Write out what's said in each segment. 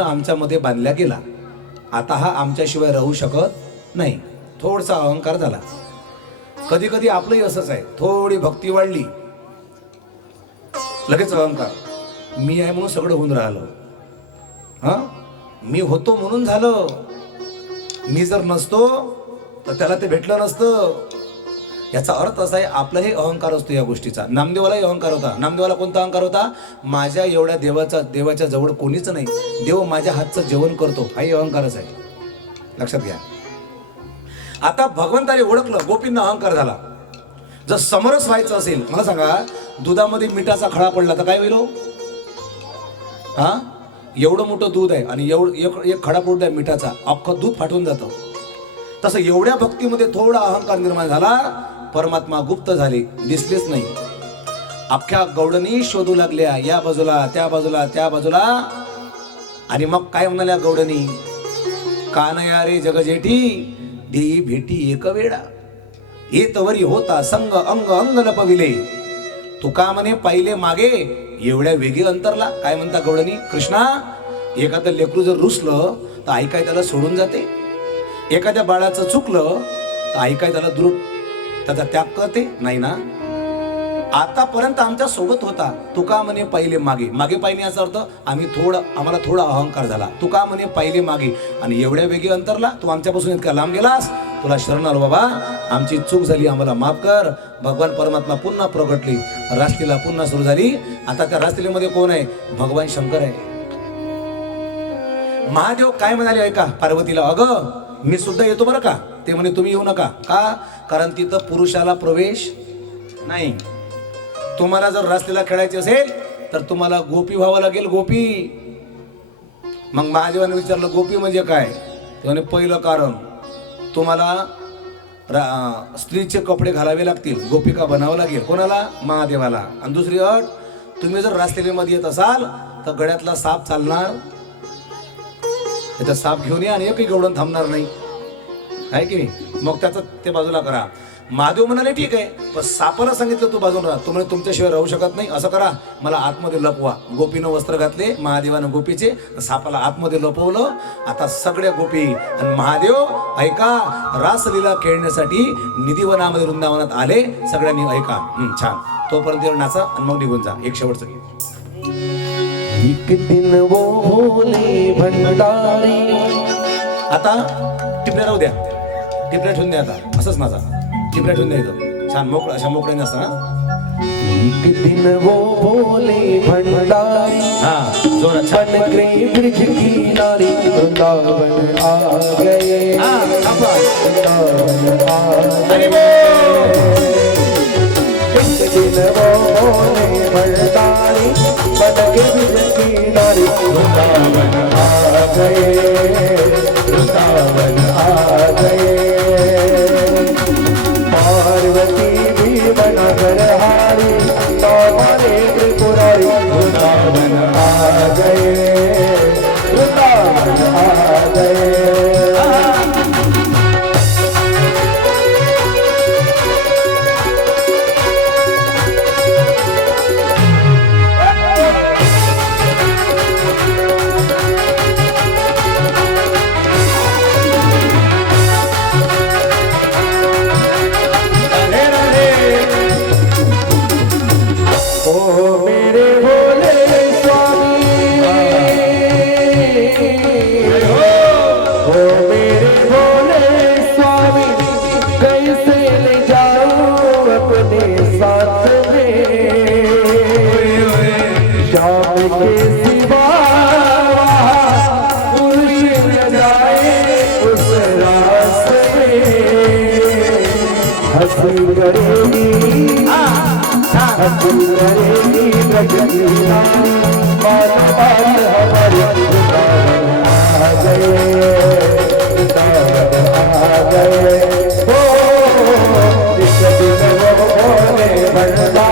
आमच्यामध्ये बांधला गेला. आता हा आमच्याशिवाय राहू शकत नाही. थोडसा अहंकार झाला. कधी कधी आपलंही असंच आहे. थोडी भक्ती वाढली. लगेच अहंकार. मी आहे म्हणून सगळं होऊन राहिलं. हा? मी होतो म्हणून झालं. मी जर नसतो तर त्याला ते भेटलं नसतं. याचा अर्थ असा आहे आपलाही अहंकार असतो या गोष्टीचा. नामदेवालाही अहंकार होता. नामदेवाला कोणता अहंकार होता? माझ्या एवढ्या देवाचा देवाच्या जवळ कोणीच नाही. देव माझ्या हातचं जेवण करतो. हाही अहंकारच आहे. लक्षात घ्या. आता भगवंताने ओळखलं गोपींना अहंकार झाला. जर समरस व्हायचं असेल मला सांगा दुधामध्ये मिठाचा खळा पडला तर काय होईल हो? हा? एवढं मोठं दूध आहे आणि एवढं एक एक खडा पडू आहे मिठाचा अख्खं दूध फाटून जातं. तसं एवढ्या भक्तीमध्ये थोडा अहंकार निर्माण झाला परमात्मा गुप्त झाले दिसलेच नाही. अख्ख्या गौडनी शोधू लागल्या या बाजूला त्या बाजूला त्या बाजूला. आणि मग काय म्हणाल्या गौडनी? कानया रे जगजेठी? देई भेटी एक वेळा. येतवरी होता संग अंग अंग लपविले. तुका म्हणे पाहिले मागे एवढ्या वेगी अंतरला. काय म्हणता गौडनी? कृष्णा एखादं लेकरू जर रुसलं तर ऐकाय त्याला सोडून जाते? एखाद्या बाळाचं चुकलं तर ऐकाय त्याला दृढ त्याचा त्याग करते? नाही ना? आतापर्यंत आमच्यासोबत होता. तुका म्हणे पहिले मागे. मागे पाहिले याचा अर्थ आम्ही थोडं आम्हाला थोडा अहंकार झाला. तुका म्हणे पहिले मागे. आणि एवढ्या वेगी अंतरला तू आमच्यापासून इतका लांब गेलास? तुला शरण आलो बाबा. आमची चूक झाली आम्हाला माफ कर. भगवान परमात्मा पुन्हा प्रगटली. रासलीला पुन्हा सुरू झाली. आता त्या रासलीमध्ये कोण आहे? भगवान शंकर आहे. महादेव काय म्हणाले ऐका? पार्वतीला अगं मी सुद्धा येतो बरं का? ते म्हणे तुम्ही येऊ नका. का? कारण तिथं पुरुषाला प्रवेश नाही. तुम्हाला जर रस्त्याला खेळायचे असेल तर तुम्हाला गोपी व्हावं लागेल गोपी. मग महादेवाने विचारलं गोपी म्हणजे काय? ते म्हणे पहिलं कारण तुम्हाला रा- स्त्रीचे कपडे घालावे लागतील गोपिका बनावं लागेल. कोणाला? महादेवाला. आणि दुसरी अट तुम्ही जर रास्तेमध्ये येत असाल तर गळ्यातला साप चालणार त्याचा साप घेऊन या आणि एकही गवडण थांबणार नाही. आहे की नाही? मग त्याचं ते बाजूला करा. महादेव म्हणाले ठीक आहे. पण सापाला सांगितलं तू बाजून राहा तुम्ही तुमच्याशिवाय राहू शकत नाही. असं करा. मला आतमध्ये लपवा. गोपीनं वस्त्र घातले. महादेवानं गोपीचे. सापाला आतमध्ये लपवलं. आता सगळ्या गोपी आणि महादेव ऐका. रासलीला खेळण्यासाठी निधीवनामध्ये वृंदावनात आले. सगळ्यांनी ऐका. छान. तोपर्यंत नाचा आणि मग निघून जा. एक शेवटचं गीत. एक दिन वो भोले भंडारी. आता टिपऱ्या राहू द्या. टिपऱ्या ठेवून द्या आता. असंच माझा. टिपऱ्या ठेवून द्या इथं. छान मोकळं अशा मोकळ्याने असतं ना एक दिन वो भोले भंडारी. हा जोरात छान. ब्रिज की नारी वृंदावन आ गए बन गए ब्रिज की नारी वृंदावन हंसी करेगी हंसी करेगी प्रगति बाल बाल हमारे वृंदावन आ गए वृंदावन आ गए हो एक दिन वो भोले भंडारी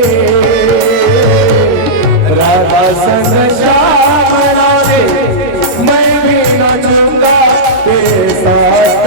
संग श्याम राधे मैं भी तेरे साथ